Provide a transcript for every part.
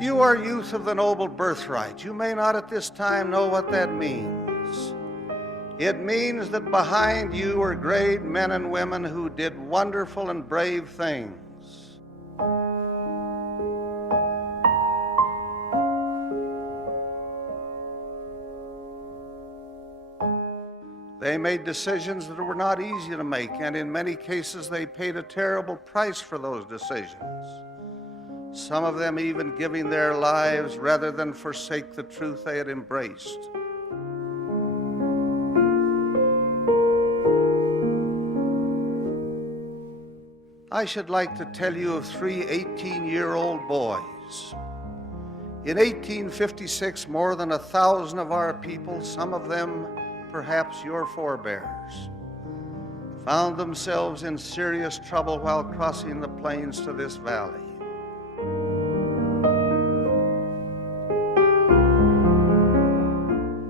You are youth of the noble birthright. You may not at this time know what that means. It means that behind you are great men and women who did wonderful and brave things. They made decisions that were not easy to make, and in many cases they paid a terrible price for those decisions. Some of them even giving their lives rather than forsake the truth they had embraced. I should like to tell you of three 18-year-old boys. In 1856, more than 1,000 of our people, some of them perhaps your forebears, found themselves in serious trouble while crossing the plains to this valley.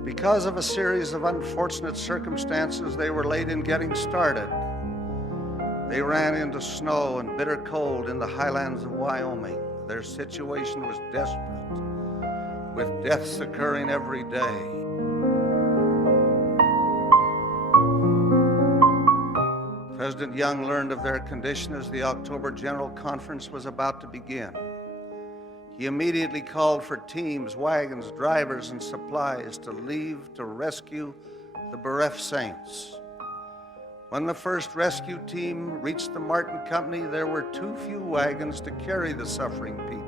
Because of a series of unfortunate circumstances, they were late in getting started. They ran into snow and bitter cold in the highlands of Wyoming. Their situation was desperate, with deaths occurring every day. President Young learned of their condition as the October General Conference was about to begin. He immediately called for teams, wagons, drivers, and supplies to leave to rescue the bereft saints. When the first rescue team reached the Martin Company, there were too few wagons to carry the suffering people.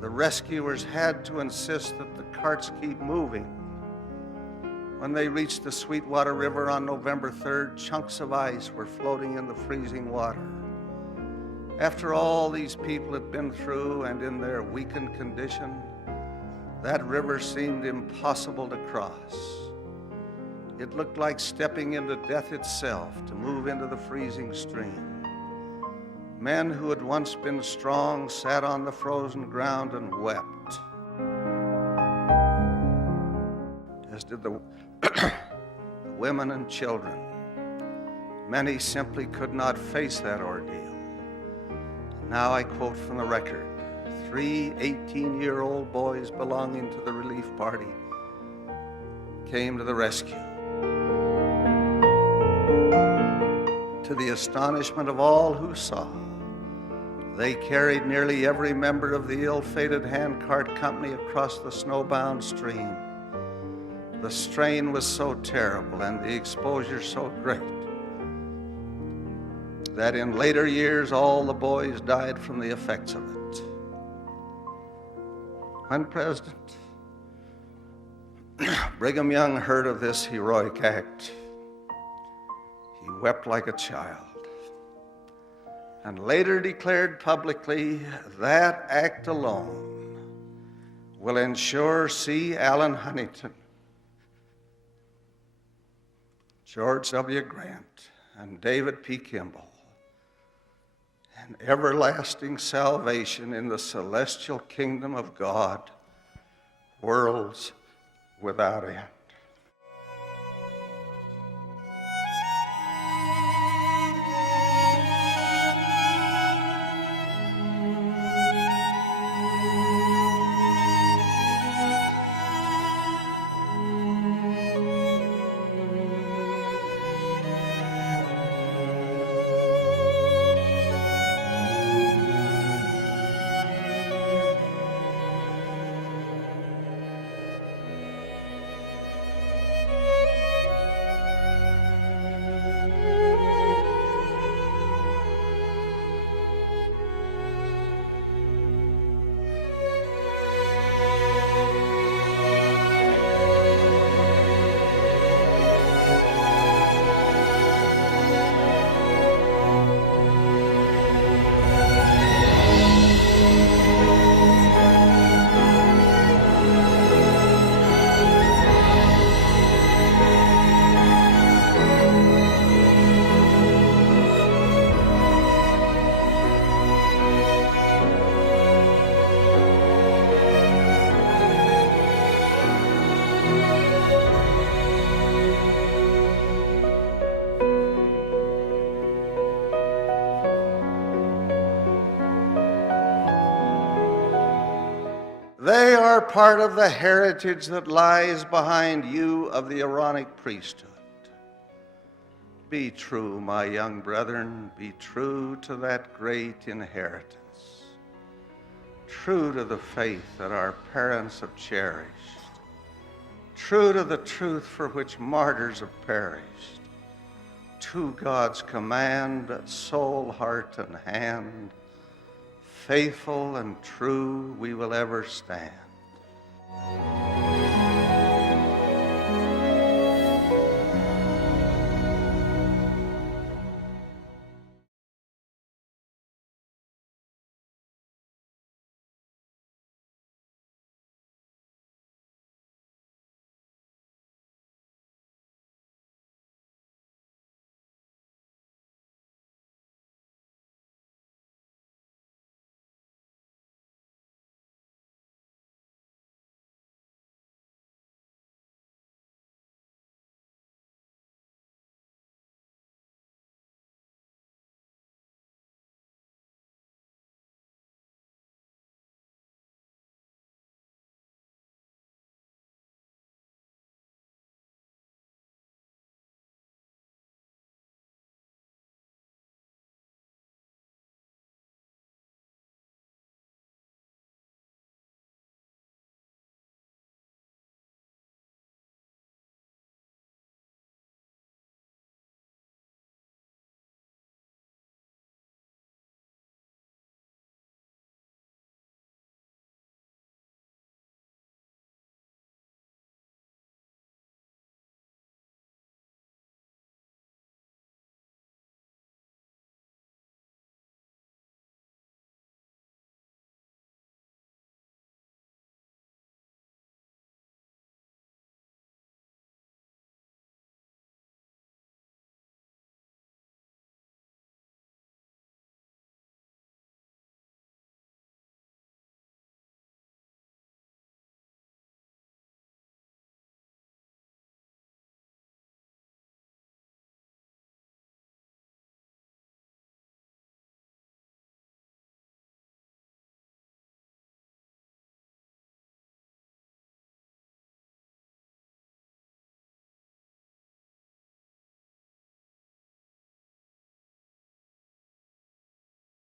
The rescuers had to insist that the carts keep moving. When they reached the Sweetwater River on November 3rd, chunks of ice were floating in the freezing water. After all these people had been through and in their weakened condition, that river seemed impossible to cross. It looked like stepping into death itself to move into the freezing stream. Men who had once been strong sat on the frozen ground and wept, as did the women and children. Many simply could not face that ordeal. Now I quote from the record. Three 18-year-old boys belonging to the relief party came to the rescue. To the astonishment of all who saw, they carried nearly every member of the ill-fated handcart company across the snowbound stream. The strain was so terrible and the exposure so great that in later years all the boys died from the effects of it. When President Brigham Young heard of this heroic act, he wept like a child and later declared publicly that act alone will ensure C. Allen Huntington, George W. Grant, and David P. Kimball an everlasting salvation in the celestial kingdom of God, worlds without end. are part of the heritage that lies behind you of the Aaronic priesthood. Be true, my young brethren, be true to that great inheritance, true to the faith that our parents have cherished, true to the truth for which martyrs have perished, to God's command, soul, heart, and hand, faithful and true we will ever stand.